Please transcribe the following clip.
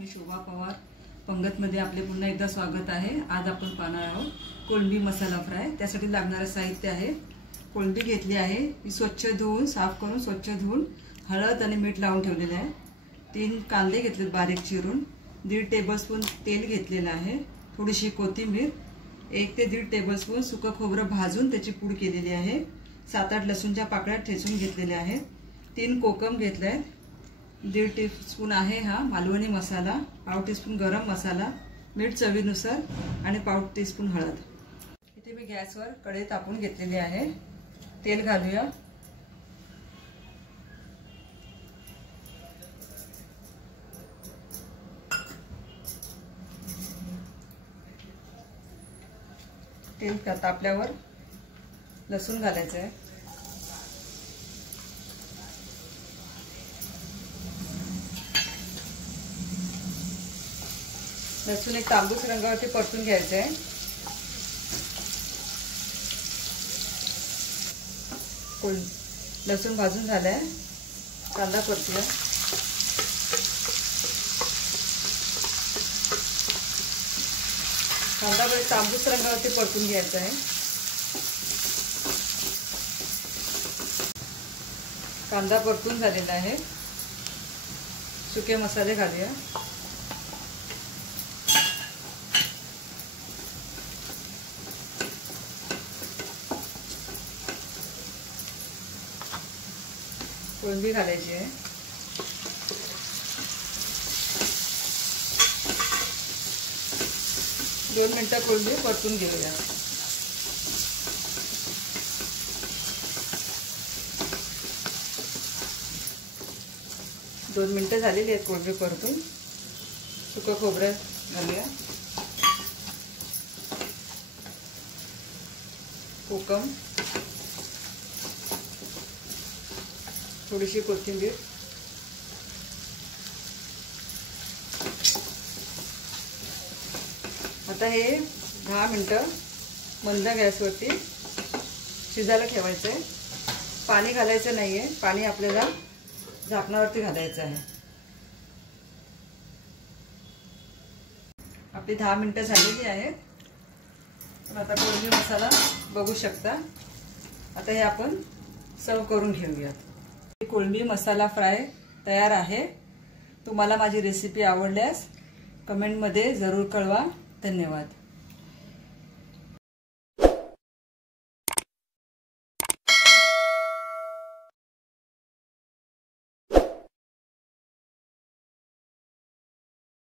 मी शोभा पवार पंगतमध्ये आपले पुन्हा एकदा स्वागत आहे। आज आपण पाहणार आहोत कोळंबी मसाला फ्राय। त्यासाठी लागणारे साहित्य आहे, कोळंबी घेतली आहे, ती स्वच्छ धुवून साफ करून स्वच्छ धुवून हळद आणि मीठ लावून ठेवलेले आहे। 3 कांदे घेतले बारीक चिरून, 1.5 टेबलस्पून तेल घेतलेले आहे, थोडीशी कोथिंबीर, 1 ते 1.5 टेबलस्पून सुकं खोबरं भाजून त्याची पूड केलेली आहे, 7-8 लसूणच्या पाकळ्या ठेचून घेतलेल्या आहेत, 3 कोकम घेतले, 1.5 टीस्पून आहे हा मालवणी मसाला, पाव टीस्पून गरम मसाला, मीठ चवीनुसार आणि पाव टीस्पून हळद। इथे मी गॅसवर कढई तापवून घेतलेली आहे। तेल घालूया। तेल तापल्यावर लसूण घालायचं आहे। लसूण एक तांबूस रंगावरती परतून घ्यायचं आहे। लसूण भाजून झालाय, कांदा परतूया। कांदा पण तांबूस रंगावरती परतून घ्यायचा आहे। कांदा परतून झालेला आहे। सुके मसाले घालूया। कोळंबी घालायची आहे। दोन मिनिटं कोळंबी परतून घेऊया। दोन मिनिटं झालेली आहेत कोळंबी परतून। सुकं खोबरं घालूया, कोकम, थोडीशी कोथिंबीर, आता हे 10 मिनिटं मंद गॅसवरती शिजायला ठेवायचं आहे। पाणी घालायचं नाहीये, पाणी आपल्याला झाकणावरती घालायचं आहे। आपली 10 मिनिटं झालेली आहेत। आता कोळंबी मसाला बघू शकता। आता हे आपण सर्व करून घेऊया। कोळंबी मसाला फ्राय तयार आहे। तुम्हाला माझी रेसिपी आवडल्यास कमेंटमध्ये जरूर कळवा। धन्यवाद।